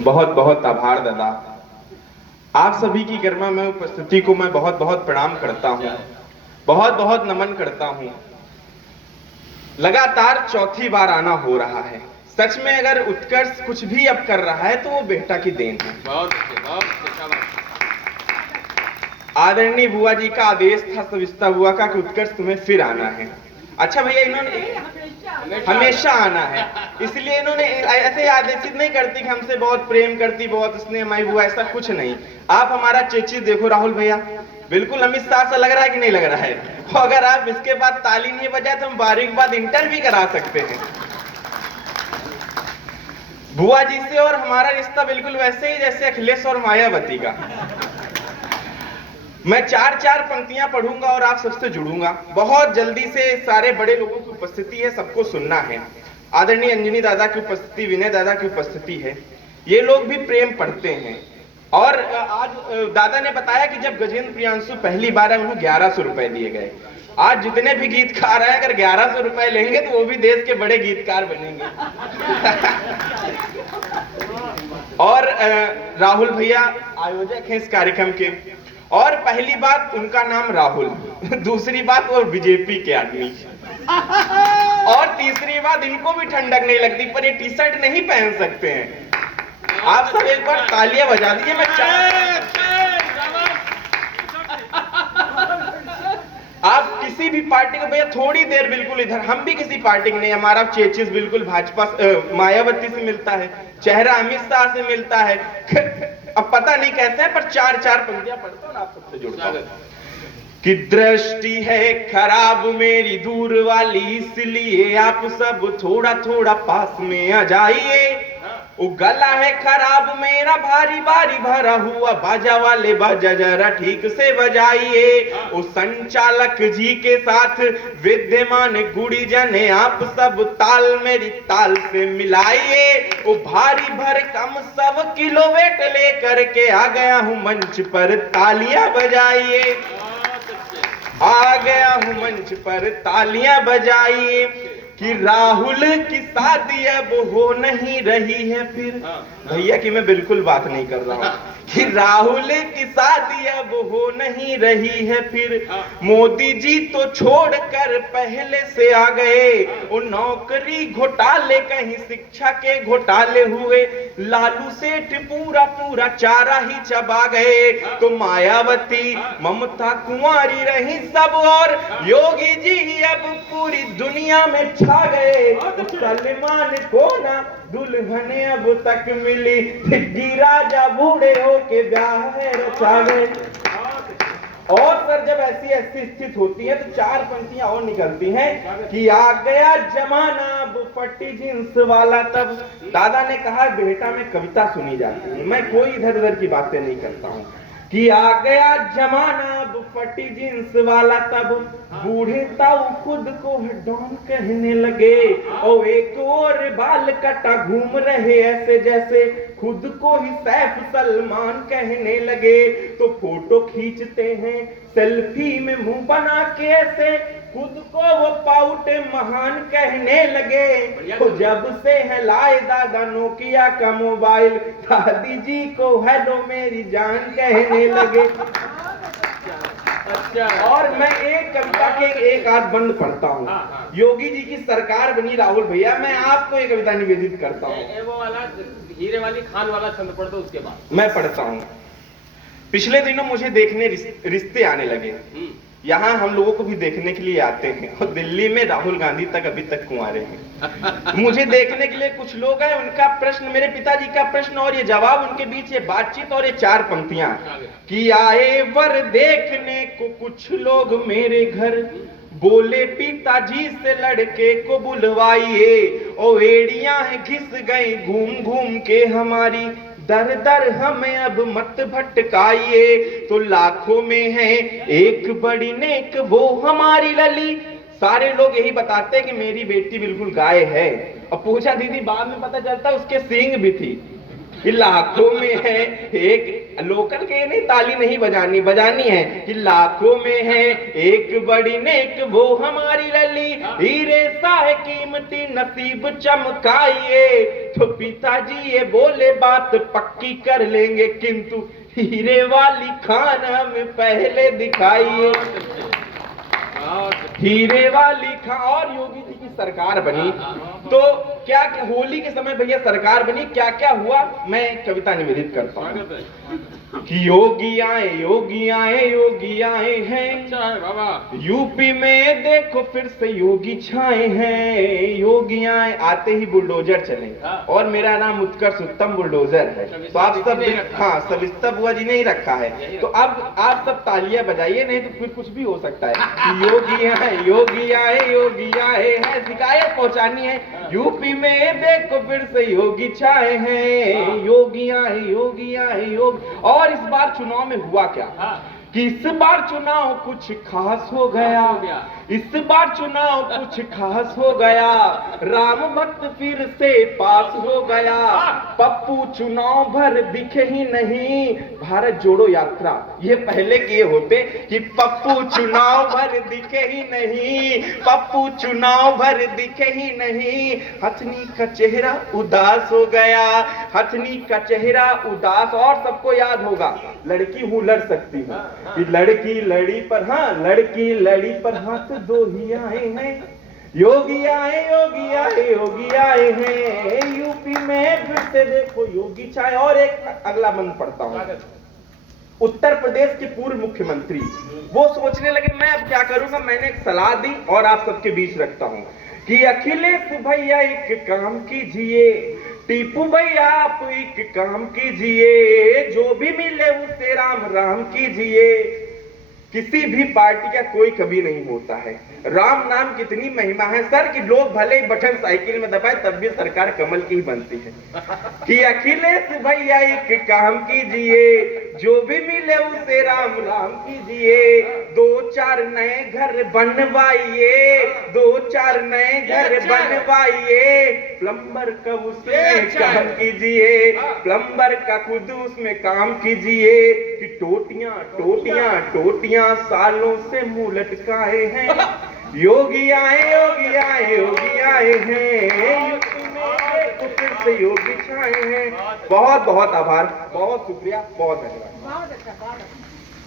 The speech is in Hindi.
बहुत बहुत आभार दादा। आप सभी की गरिमामय उपस्थिति को मैं बहुत बहुत प्रणाम करता हूँ, बहुत बहुत नमन करता हूँ। लगातार चौथी बार आना हो रहा है। सच में अगर उत्कर्ष कुछ भी अब कर रहा है तो वो बेटा की देन है। बहुत अच्छा बात। आदरणीय बुआ जी का आदेश था सविस्ता बुआ का कि उत्कर्ष तुम्हें फिर आना है। अच्छा भैया, इन्होंने हमेशा आना है, इसलिए इन्होंने ऐसे आदेशित नहीं करती कि हमसे बहुत प्रेम करती, बहुत स्नेह माई बुआ, ऐसा कुछ नहीं। आप हमारा चेची देखो राहुल भैया, बिल्कुल अमित शाह सा लग रहा है कि नहीं लग रहा है? अगर आप इसके बाद ताली नहीं बजाए तो हम 12वीं के बाद इंटर भी करा सकते हैं। बुआ जी से और हमारा रिश्ता बिल्कुल वैसे ही जैसे अखिलेश और मायावती का। मैं चार चार पंक्तियां पढ़ूंगा और आप सबसे जुड़ूंगा। बहुत जल्दी से सारे बड़े लोगों की उपस्थिति है, सबको सुनना है। आदरणीय अंजनी दादा की उपस्थिति, विनय दादा की उपस्थिति है। ये लोग भी प्रेम पढ़ते हैं। और आज दादा ने बताया कि जब गजेंद्र प्रियांशु पहली बार है उन्हें 1100 रुपए दिए गए। आज जितने भी गीतकार हैं अगर 1100 रुपए लेंगे तो वो भी देश के बड़े गीतकार बनेंगे। और राहुल भैया आयोजक हैं इस कार्यक्रम के। और पहली बात उनका नाम राहुल, दूसरी बात वो बीजेपी के आदमी, और तीसरी बात इनको भी ठंडक नहीं लगती पर ये टी शर्ट नहीं पहन सकते हैं। आप सब एक बार तालियां बजा दीजिए। आप किसी भी पार्टी को, भैया थोड़ी देर बिल्कुल इधर, हम भी किसी पार्टी के नहीं, हमारा चेचिस बिल्कुल भाजपा मायावती से मिलता है, चेहरा अमित शाह से मिलता है। अब पता नहीं कैसे है पर चार चार पंक्तियां पढ़ता हूं, आप सबसे जुड़ता हूं कि दृष्टि है खराब मेरी दूर वाली, इसलिए आप सब थोड़ा थोड़ा पास में आ जाइए। वो गला है खराब मेरा भारी भारी भरा हुआ, बाजा वाले बाजा जरा ठीक से बजाइए। वो संचालक जी के साथ विद्यमान गुड़ी जने आप सब ताल मेरी ताल से मिलाइए। वो भारी भर कम 100 किलो वेट लेकर के आ गया हूँ मंच पर, तालियां बजाइए। आ गया हूँ मंच पर, तालियां बजाइए। कि राहुल की शादी अब हो नहीं रही है फिर। भैया कि मैं बिल्कुल बात नहीं कर रहा हूँ कि राहुल की शादी अब हो नहीं रही है फिर। मोदी जी तो छोड़कर पहले से आ गए, वो नौकरी घोटाले कहीं शिक्षा के घोटाले हुए। लालू सेठ पूरा पूरा चारा ही चबा गए, तो मायावती ममता कुंवारी रही सब, और योगी जी अब पूरी दुनिया में छा गए। सलमान को ना दुल्हन अब तक मिली, राजा बूढ़े होके ब्याह है रचा गए। और सर जब ऐसी ऐसी स्थिति होती है तो चार पंक्तियां और निकलती हैं कि आ गया जमाना अब फटी जींस वाला। तब दादा ने कहा बेटा में कविता सुनी जाती है, मैं कोई इधर उधर की बातें नहीं करता हूँ। कि आ गया जमाना अब फटी जींस वाला, तब बूढ़े ताऊ खुद को डॉन कहने लगे। और एक और बाल कटा घूम रहे ऐसे जैसे खुद को ही सैफ सलमान कहने लगे। तो फोटो खींचते हैं सेल्फी में मुंह बना के ऐसे, खुद को वो पाउटे महान कहने लगे। तो जब से है लाए दादा नोकिया का मोबाइल, दादी जी को हेलो मेरी जान कहने लगे। अच्छा, और मैं एक कविता के एक आध बंद पढ़ता हूँ। योगी जी की सरकार बनी राहुल भैया, मैं आपको एक कविता निवेदित करता हूँ। वो वाला हीरे वाली खान वाला छंद पढ़ दो, उसके बाद मैं पढ़ता हूँ। पिछले दिनों मुझे देखने रिश्ते आने लगे। यहाँ हम लोगों को भी देखने के लिए आते हैं, और दिल्ली में राहुल गांधी तक अभी तक कुंवारे हैं। मुझे देखने के लिए कुछ लोग हैं, उनका प्रश्न, मेरे पिताजी का प्रश्न और ये जवाब, उनके बीच ये बातचीत और ये चार पंक्तियां कि आए वर देखने को कुछ लोग मेरे घर, बोले पिताजी से लड़के को बुलवाइए। ओ एड़ियां हैं घिस गई घूम घूम के हमारी, दर दर हमें अब मत भटकाइए। तो लाखों में है एक बड़ी नेक वो हमारी लली। सारे लोग यही बताते कि मेरी बेटी बिल्कुल गाय है, और पूछा दीदी बाद में पता चलता उसके सींग भी थी। लाखों में है एक, लोकल के नहीं, ताली नहीं बजानी है कि लाखों में है एक बड़ी नेक वो हमारी लली, हीरे सा है कीमती नसीब चमकाइए। तो पिताजी ये बोले बात पक्की कर लेंगे, किंतु हीरे वाली खान हमें पहले दिखाइए। हीरे वाली खान। और योगी जी की सरकार बनी तो क्या होली के समय भैया सरकार बनी, क्या क्या हुआ मैं कविता निवेदित करता हूँ कि योगी आए योगी आए योगी आए हैं, अच्छा है बाबा। यूपी में देखो फिर से योगी छाए हैं। योगी आए आते ही बुलडोजर चले, और मेरा नाम उत्कर्ष उत्तम बुलडोजर है। तो आप सब, हाँ, सविस्ता बुआ जी ने ही रखा है। तो अब आप सब तालियां बजाइए, नहीं तो फिर कुछ भी हो सकता है कि योगी आए योगी आए योगी आए हैं, शिकायत पहुंचानी है। यूपी में देखो फिर से योगी छाए हैं, योगी आए योगी आए योगी। और इस बार चुनाव में हुआ क्या कि इस बार चुनाव कुछ खास हो गया, इस बार चुनाव कुछ खास हो गया, राम भक्त फिर से पास हो गया। पप्पू चुनाव भर दिखे ही नहीं, भारत जोड़ो यात्रा ये पहले किए होते कि पप्पू चुनाव भर दिखे ही नहीं, पप्पू चुनाव भर दिखे ही नहीं। हथनी का चेहरा उदास हो गया, हथनी का चेहरा उदास। और सबको याद होगा लड़की हूं लड़ सकती हूँ, कि लड़की लड़ी पर, हाँ, लड़की लड़ी पर हाथ दो ही आए हैं। योगी आए योगी आए योगी आए हैं, यूपी में फिर से देखो योगी छाए। और एक अगला मन पढ़ता हूँ। उत्तर प्रदेश के पूर्व मुख्यमंत्री वो सोचने लगे मैं अब क्या करूंगा। मैंने एक सलाह दी और आप सबके बीच रखता हूं कि अखिलेश भैया एक काम कीजिए, टीपू भैया आप एक काम कीजिए, जो भी मिले उसे राम राम कीजिए। किसी भी पार्टी का कोई कभी नहीं होता है, राम नाम कितनी महिमा है सर कि लोग भले ही बटन साइकिल में दबाए तब भी सरकार कमल की ही बनती है। कि अखिलेश भैया एक काम कीजिए, जो भी मिले उसे राम राम कीजिए। 2-4 नए घर बनवाइए, 2-4 नए घर बनवाइए। प्लम्बर का उसमें काम कीजिए, प्लम्बर का खुद उसमें काम कीजिए। कि टोटियां टोटियां टोटियां सालों से मुंह लटकाए हैं। योगी आए योगी आए योगी आए हैं, यूपी में तो फिर से योगी छाए हैं। बहुत बहुत आभार, बहुत शुक्रिया, बहुत धन्यवाद।